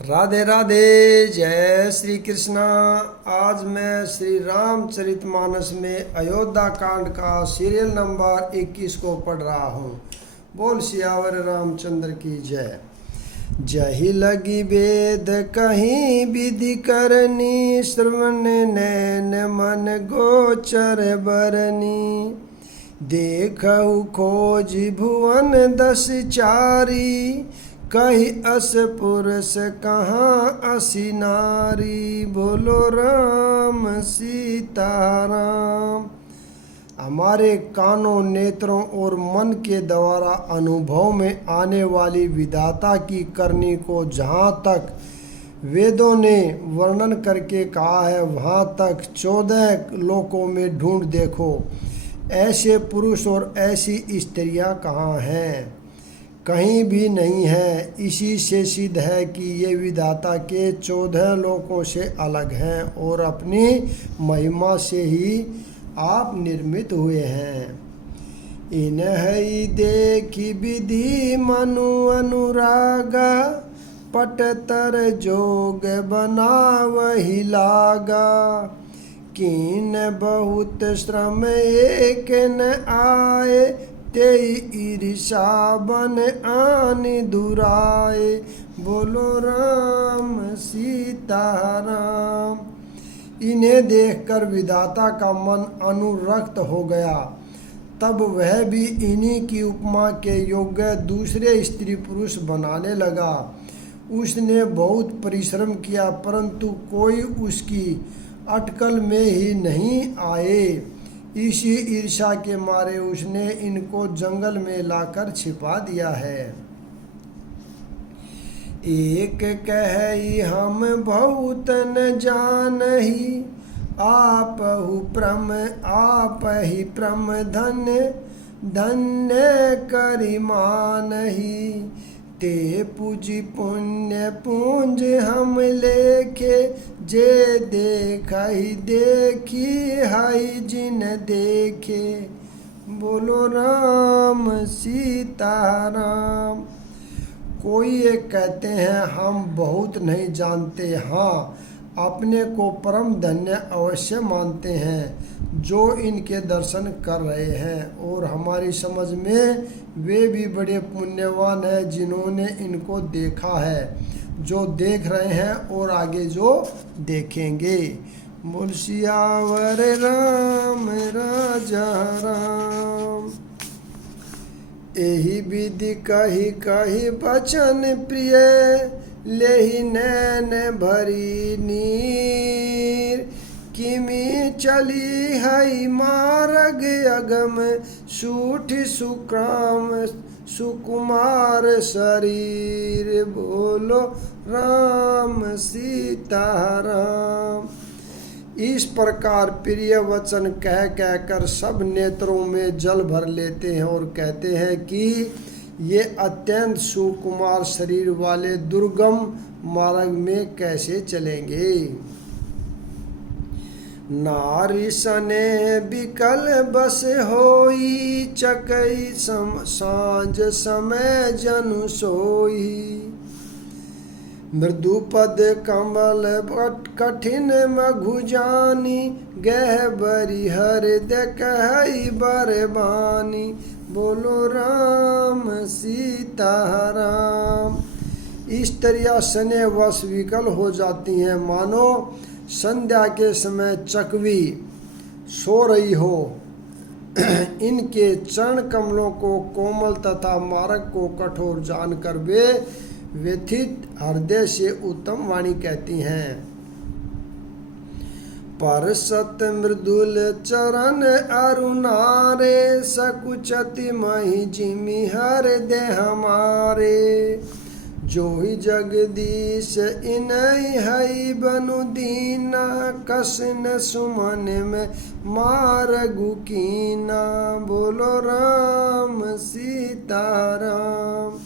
राधे राधे। जय श्री कृष्णा। आज मैं श्री रामचरितमानस में अयोध्या कांड का सीरियल नंबर 21 को पढ़ रहा हूँ। बोल सियावर रामचंद्र की जय। जही लगी वेद कहीं विधि करनी, श्रवण नैन मन गोचर बरनी। देखहु खोज भुवन 10 चारी, कही अस पुरुष कहाँ असी नारी। बोलो राम सीताराम। हमारे कानों, नेत्रों और मन के द्वारा अनुभव में आने वाली विधाता की करनी को जहाँ तक वेदों ने वर्णन करके कहा है, वहाँ तक 14 लोकों में ढूंढ देखो, ऐसे पुरुष और ऐसी स्त्रियाँ कहाँ हैं? कहीं भी नहीं है। इसी से सिद्ध है कि ये विधाता के 14 लोकों से अलग हैं और अपनी महिमा से ही आप निर्मित हुए हैं। इन्हीं देखी विधि मनु अनुरागा, पटतर जोग बना वही लागा। कीन बहुत श्रम एक न आए, तेई ईर्षा बन आनि दुराए। बोलो राम सीताराम। इन्हें देखकर विधाता का मन अनुरक्त हो गया। तब वह भी इन्हीं की उपमा के योग्य दूसरे स्त्री पुरुष बनाने लगा। उसने बहुत परिश्रम किया, परंतु कोई उसकी अटकल में ही नहीं आए। इसी ईर्ष्या के मारे उसने इनको जंगल में लाकर छिपा दिया है। एक कही हम बहुत न जानही, आपहु प्रम आप ही प्रम धन्य धन्य करि मानही। ते पूजी पुण्य पूंज हम लेखे, जे देखहि देखी हई जिन देखे। बोलो राम सीताराम। कोई ये कहते हैं हम बहुत नहीं जानते, हाँ अपने को परम धन्य अवश्य मानते हैं जो इनके दर्शन कर रहे हैं, और हमारी समझ में वे भी बड़े पुण्यवान हैं जिन्होंने इनको देखा है, जो देख रहे हैं और आगे जो देखेंगे। बोल सियावर राम राजा राम। एही विधि कही कही बचन प्रिय, लेहि नैन भरी नीर। किमी चली हई मार्ग अगम, सूठ सुक्राम सुकुमार शरीर। बोलो राम सीताराम। इस प्रकार प्रिय वचन कह कहकर सब नेत्रों में जल भर लेते हैं और कहते हैं कि ये अत्यंत सुकुमार शरीर वाले दुर्गम मार्ग में कैसे चलेंगे। नारी सने बिकल बस होई, चकई सांझ समय जनु सोई। मृदुपद कमल कठिन मघु जानी, गहबरी हृदय कहई बरबानी। बोलो राम सीताराम। स्त्रियाँ सने वश विकल हो जाती हैं, मानो संध्या के समय चकवी सो रही हो। इनके चरण कमलों को कोमल तथा मार्ग को कठोर जानकर वे व्यथित हृदय से उत्तम वाणी कहती हैं। पर सत मृदुल चरण अरुणारे, सकुचति मही जिमि हृदय हमारे। जो ही जगदीश इनहि हई बनु दीना, कसन सुमन में मारगु कीना। बोलो राम सीताराम।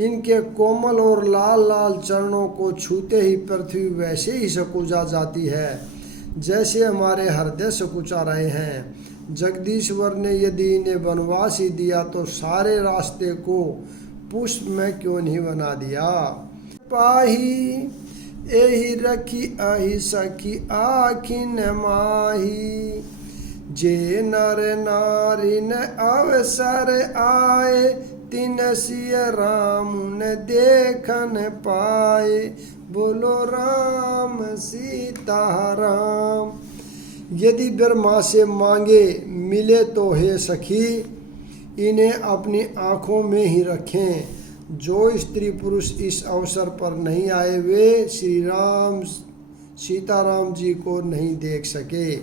इनके कोमल और लाल लाल चरणों को छूते ही पृथ्वी वैसे ही सकुचा जाती है जैसे हमारे हृदय सकुचा रहे हैं। जगदीश्वर ने यदि इन्हें वनवास ही दिया तो सारे रास्ते को पुष्प में क्यों नहीं बना दिया। पाही, एहि रखी अहि सखी आखिन माही। जे नर नारी न अवसर आए, तिन सिय राम न देखन पाए। बोलो राम सीता राम। यदि ब्रह्मा से मांगे मिले तो हे सखी, इन्हें अपनी आँखों में ही रखें। जो स्त्री पुरुष इस अवसर पर नहीं आए, वे श्री राम सीताराम जी को नहीं देख सके।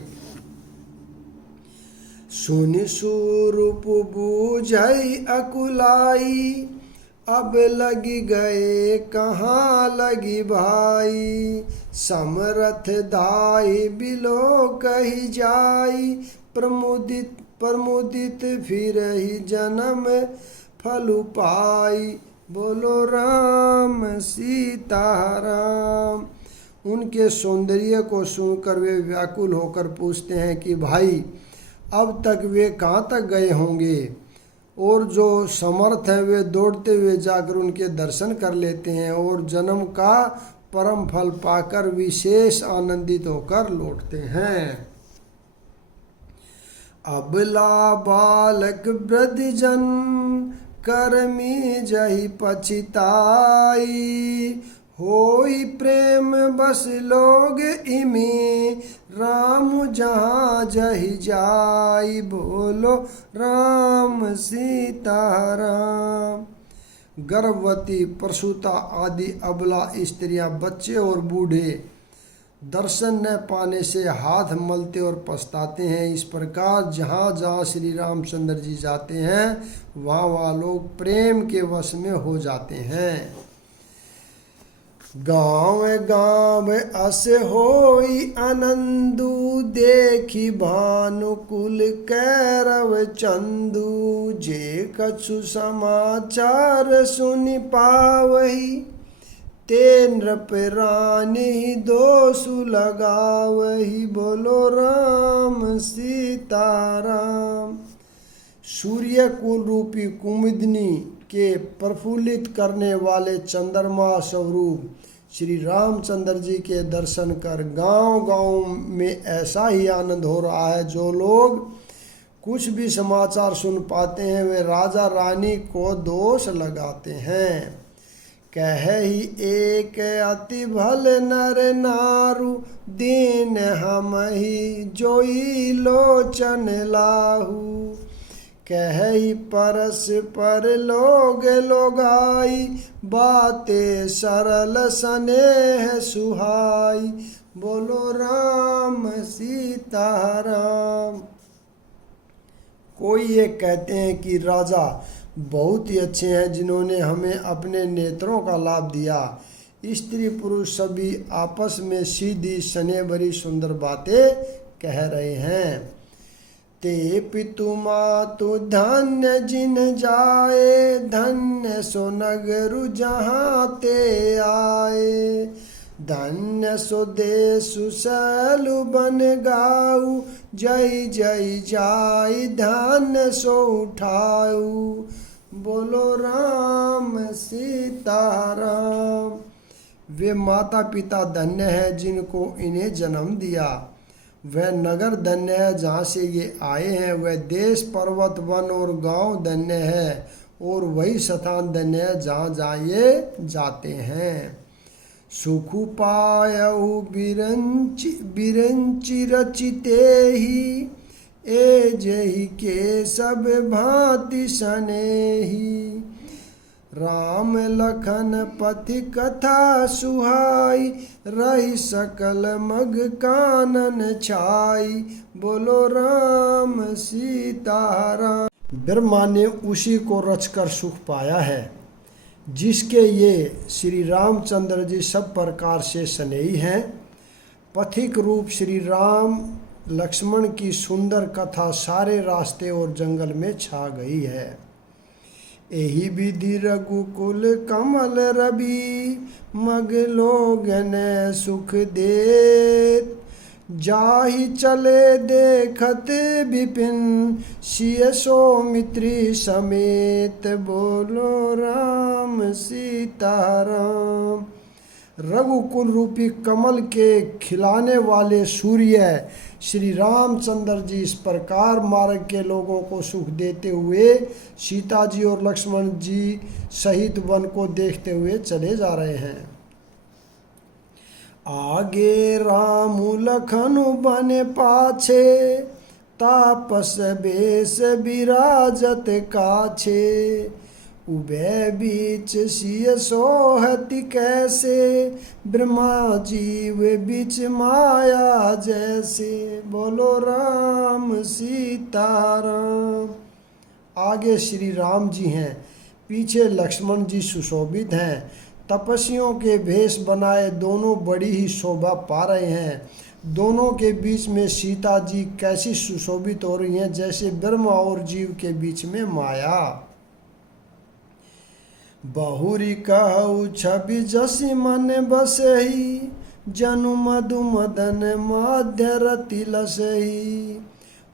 सुनि स्वरूप बूझई अकुलाई, अब लगी गए कहाँ लगी भाई। समरथ दाई बिलो कही जाई, प्रमुदित प्रमुदित फिर ही जन्म फल पाई। बोलो राम सीता राम। उनके सौंदर्य को सुनकर वे व्याकुल होकर पूछते हैं कि भाई अब तक वे कहाँ तक गए होंगे। और जो समर्थ हैं वे दौड़ते हुए जाकर उनके दर्शन कर लेते हैं और जन्म का परम फल पाकर विशेष आनंदित होकर लौटते हैं। अबला बालक वृद्ध जन करमी जहि पछिताई, होई प्रेम बस लोग इमी, राम जहाँ जहि जाई। बोलो राम सीता राम। गर्भवती, प्रसूता आदि अबला स्त्रियां, बच्चे और बूढ़े दर्शन न पाने से हाथ मलते और पछताते हैं। इस प्रकार जहाँ जहाँ श्री रामचंद्र जी जाते हैं वहाँ वहाँ लोग प्रेम के वश में हो जाते हैं। गाँव गाँव अस होई आनंदु, देखी भानुकुल कैरव चंदू। जे कछु समाचार सुनि पावही, ते नृप रानी दोषु लगावही। बोलो राम सीता राम। सूर्य कुल रूपी कुमुदिनी के प्रफुल्लित करने वाले चंद्रमा स्वरूप श्री रामचंद्र जी के दर्शन कर गांव-गांव में ऐसा ही आनंद हो रहा है। जो लोग कुछ भी समाचार सुन पाते हैं वे राजा रानी को दोष लगाते हैं। कहि एक अति भल नर नारु, दीन हमहि जोई लोचन लाहू। कहि परस पर लोग लोगाई, बातें सरल स्नेह सुहाई। बोलो राम सीता राम। कोई ये कहते हैं कि राजा बहुत ही अच्छे हैं जिन्होंने हमें अपने नेत्रों का लाभ दिया। स्त्री पुरुष सभी आपस में सीधी स्नेह भरी सुंदर बातें कह रहे हैं। ते पितु मातु धन्य जिन जाए, धन्य सो नगरु जहाँ ते आए। धन्य सो देशु सैलु बन गाऊ, जय जय जाय धन्य सो उठाऊ। बोलो राम सीता राम। वे माता पिता धन्य है जिनको इन्हें जन्म दिया। वह नगर धन्य है जहाँ से ये आए हैं। वह देश पर्वत वन और गांव धन्य है और वही स्थान धन्य है जहाँ जहाँ ये जाते हैं। सुख पायऊ बिरंचि रचिते ही, ए जही के सब भांति सनेही। राम लखन पथि कथा सुहाई, रही सकल मग कानन छाई। बोलो राम सीता राम। ब्रह्मा ने उसी को रचकर सुख पाया है जिसके ये श्री रामचंद्र जी सब प्रकार से स्नेही हैं। पथिक रूप श्री राम लक्ष्मण की सुंदर कथा सारे रास्ते और जंगल में छा गई है। एहि विधि रघुकुल कमल रवि, मग लोगन सुख देत। जाहि चले देखत विपिन, सिय सौमित्री समेत। बोलो राम सीता राम। रघुकुल रूपी कमल के खिलाने वाले सूर्य श्री रामचंद्र जी इस प्रकार मार्ग के लोगों को सुख देते हुए सीता जी और लक्ष्मण जी सहित वन को देखते हुए चले जा रहे हैं। आगे राम लखन बने पाछे, तापस बेश विराजत काछे, उभय बीच सिय सोहति कैसे, ब्रह्मा जीव बीच माया जैसे। बोलो राम सीता राम। आगे श्री राम जी हैं, पीछे लक्ष्मण जी सुशोभित हैं। तपस्वियों के भेष बनाए दोनों बड़ी ही शोभा पा रहे हैं। दोनों के बीच में सीता जी कैसी सुशोभित हो रही हैं, जैसे ब्रह्मा और जीव के बीच में माया। बहुरी कहु छवि जसी मन बसही, जनु मधु मदन माध्य रति लसही।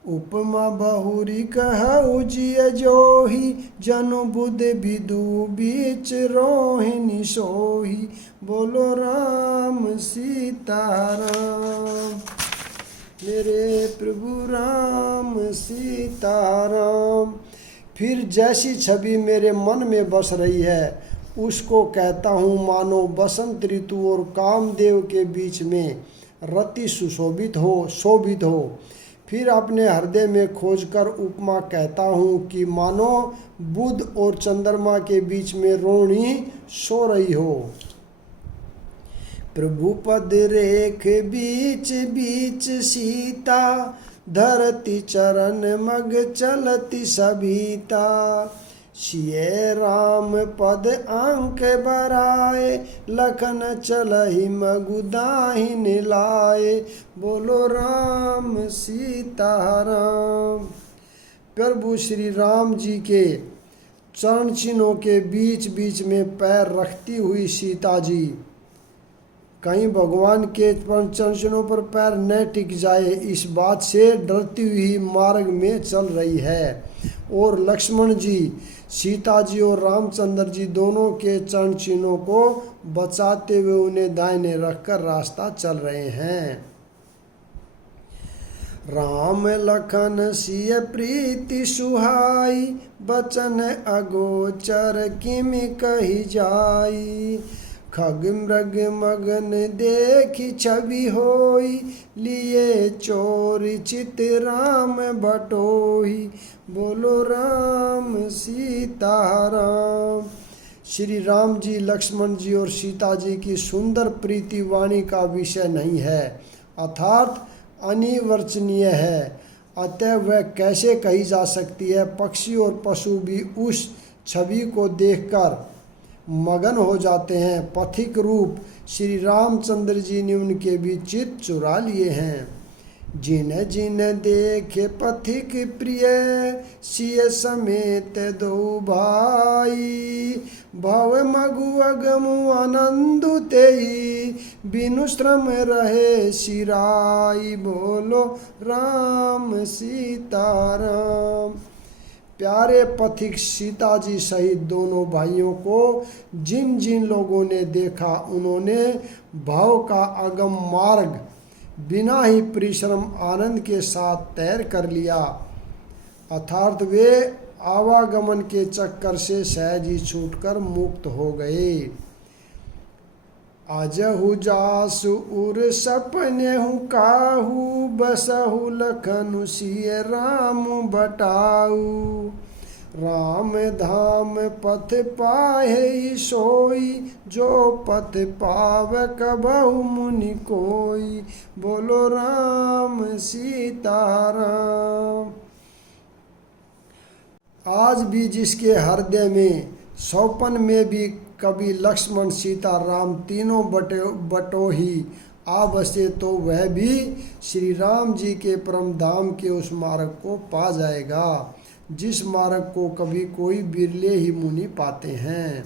उपमा बहुरी कहु जिय जोही, जनु बुध विदु बीच रोहिणी सोही। बोलो राम सीता राम। मेरे प्रभु राम सीता राम। फिर जैसी छवि मेरे मन में बस रही है, उसको कहता हूँ मानो बसंत ऋतु और कामदेव के बीच में रति सुशोभित हो, शोभित हो। फिर अपने हृदय में खोजकर उपमा कहता हूँ कि मानो बुध और चंद्रमा के बीच में रोहिणी सो रही हो। प्रभु पद रेख बीच बीच सीता, धरती चरण मग चलती सभीता। सिय राम पद अंक बराए, लखन चलहि मगु दाहिन लाए। बोलो राम सीता राम। प्रभु श्री राम जी के चरण चिन्हों के बीच बीच में पैर रखती हुई सीता जी कहीं भगवान के चरण चिन्हों पर पैर न टिक जाए, इस बात से डरती हुई मार्ग में चल रही है। और लक्ष्मण जी, सीता जी और रामचंद्र जी दोनों के चरण चिन्हों को बचाते हुए उन्हें दाहिने रखकर रास्ता चल रहे हैं। राम लखन सिय प्रीति सुहाई, बचन अगोचर किमि कही जाई। खग मृग मगन देखी छवि होई, लिए चोरी चित राम बटोही। बोलो राम सीता राम। श्री राम जी, लक्ष्मण जी और सीता जी की सुंदर प्रीति वाणी का विषय नहीं है, अर्थात अनिर्वचनीय है। अतः वह कैसे कही जा सकती है। पक्षी और पशु भी उस छवि को देखकर मगन हो जाते हैं। पथिक रूप श्री रामचंद्र जी ने उनके भी चित्त चुरा लिए हैं। जिन जिन देखे पथिक प्रिय, सिय समेत दो भाई। भव मगु अगमु आनंदु तेई, बिनु श्रम रहे सिराई। बोलो राम सीता राम। प्यारे पथिक सीता जी सहित दोनों भाइयों को जिन जिन लोगों ने देखा, उन्होंने भव का अगम मार्ग बिना ही परिश्रम आनंद के साथ तैर कर लिया, अर्थात वे आवागमन के चक्कर से सहज ही छूटकर मुक्त हो गए। अजहु जासु उर सपनेहु काहू, बसहु लखनु सिय राम बटाऊ। राम धाम पथ पाहे सोई, जो पथ पाव कबहु मुनि कोई। बोलो राम सीता राम। आज भी जिसके हृदय में सौपन में भी कभी लक्ष्मण सीता राम तीनों बटोही आ बसे, तो वह भी श्री राम जी के परम धाम के उस मार्ग को पा जाएगा, जिस मार्ग को कभी कोई बिरले ही मुनि पाते हैं।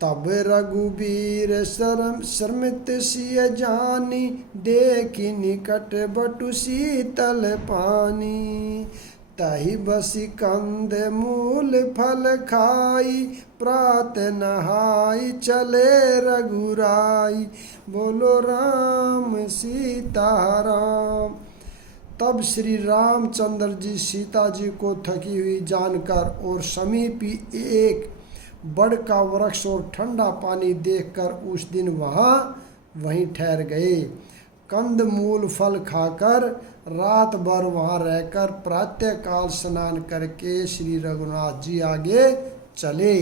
तब रघुबीर शर्मित सिय जानी, देखी निकट बटु शीतल पानी। तही बसी कंद मूल फल खाई, प्रात नहाई चले रघुराई। बोलो राम सीताराम। तब श्री रामचंद्र जी सीता जी को थकी हुई जानकर और समीपी एक बड़ का वृक्ष और ठंडा पानी देखकर उस दिन वहीं ठहर गए। कंद मूल फल खाकर रात भर वहाँ रहकर प्रातःकाल स्नान करके श्री रघुनाथ जी आगे चले।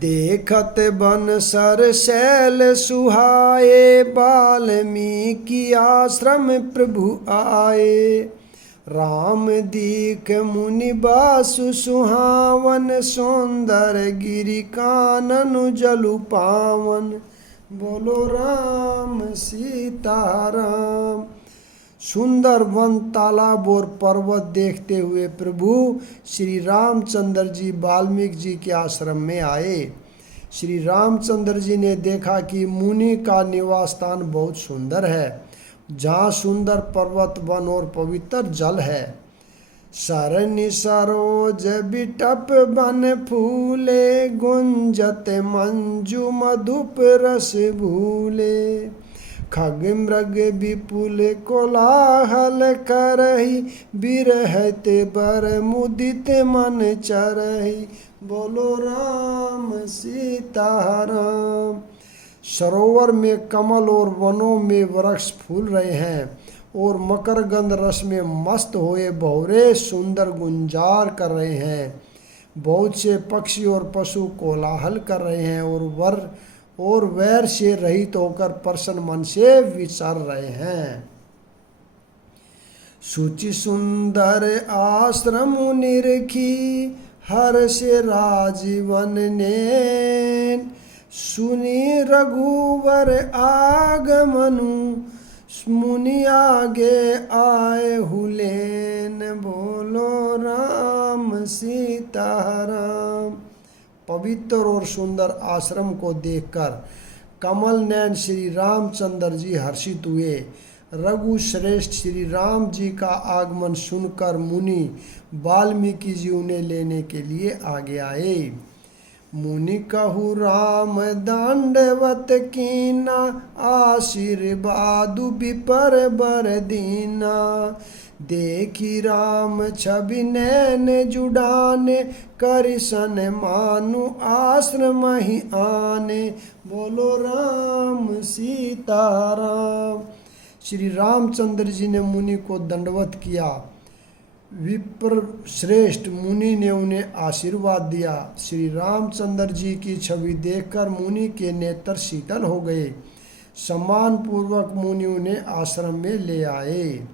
देखत बन सर शैल सुहाए, वाल्मीकि आश्रम प्रभु आए। राम दीख मुनि बासु सुहावन, सुंदर गिरि कानन जलु पावन। बोलो राम सीताराम। सुंदर वन, तालाब और पर्वत देखते हुए प्रभु श्री रामचंद्र जी वाल्मीकि जी के आश्रम में आए। श्री रामचंद्र जी ने देखा कि मुनि का निवास स्थान बहुत सुंदर है, जहाँ सुंदर पर्वत, वन और पवित्र जल है। सरनि सरोज बिटप बन फूले, गुंजत मंजु मधुप रस भूले। खग मृग विपुल कोलाहल करहि, बिरहत बर मुदित मन चरहि। बोलो राम सीताराम। सरोवर में कमल और वनों में वृक्ष फूल रहे हैं और मकरगंध रस में मस्त हुए भौरे सुंदर गुंजार कर रहे हैं। बहुत से पक्षी और पशु कोलाहल कर रहे हैं और वैर से रहित होकर प्रसन्न मन से विचर रहे हैं। सुचि सुंदर आश्रम निरखी, हर से राजीवन ने। सुनी रघुवर आगमनु, मुनि आगे आए हुलेन। बोलो राम सीताराम। पवित्र और सुंदर आश्रम को देखकर कमल नयन श्री रामचंद्र जी हर्षित हुए। रघु श्रेष्ठ श्री राम जी का आगमन सुनकर मुनि वाल्मीकि जी उन्हें लेने के लिए आगे आए। मुनि कहु राम दंडवत कीना, आशीर्वादु विपर बर दीना। देखी राम छवि नैन जुडाने, करिसन मानु आश्रम ही आने। बोलो राम सीताराम। श्री रामचंद्र जी ने मुनि को दंडवत किया। विप्र श्रेष्ठ मुनि ने उन्हें आशीर्वाद दिया। श्री रामचंद्र जी की छवि देखकर मुनि के नेत्र शीतल हो गए। सम्मान पूर्वक मुनि उन्हें आश्रम में ले आए।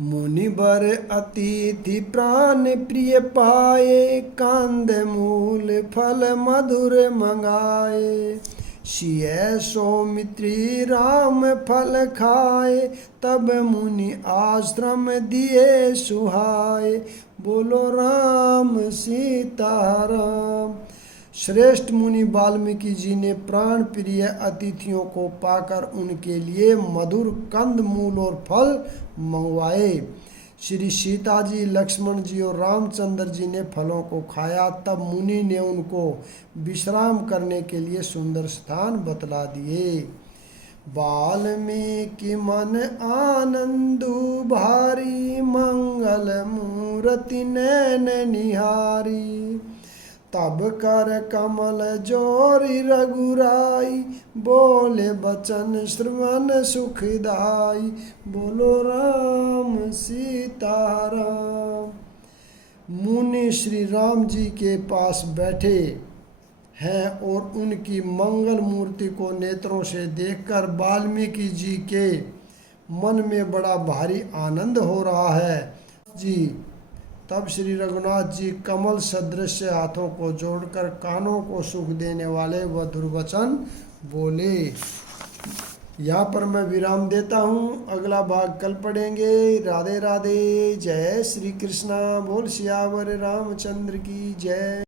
मुनि बर अतिथि प्राण प्रिय पाए, कंद मूल फल मधुर मंगाए। सिय सौमित्री राम फल खाए, तब मुनि आश्रम दिए सुहाए। बोलो राम सीताराम। श्रेष्ठ मुनि वाल्मीकि जी ने प्राण प्रिय अतिथियों को पाकर उनके लिए मधुर कंद मूल और फल मंगवाए। श्री सीता जी, लक्ष्मण जी और रामचंद्र जी ने फलों को खाया। तब मुनि ने उनको विश्राम करने के लिए सुंदर स्थान बतला दिए। वाल्मीकि मन आनंदु भारी, मंगल मूर्ति नैन निहारी। तब कर कमल जोरी रघुराई, बोले बचन श्रवण सुखदाई। बोलो राम सीताराम। मुनि श्री राम जी के पास बैठे हैं और उनकी मंगल मूर्ति को नेत्रों से देखकर वाल्मीकि जी के मन में बड़ा भारी आनंद हो रहा है जी। तब श्री रघुनाथ जी कमल सदृश हाथों को जोड़कर कानों को सुख देने वाले मधुर वचन बोले। यहाँ पर मैं विराम देता हूँ। अगला भाग कल पढ़ेंगे। राधे राधे। जय श्री कृष्णा। बोल सियावर रामचंद्र की जय।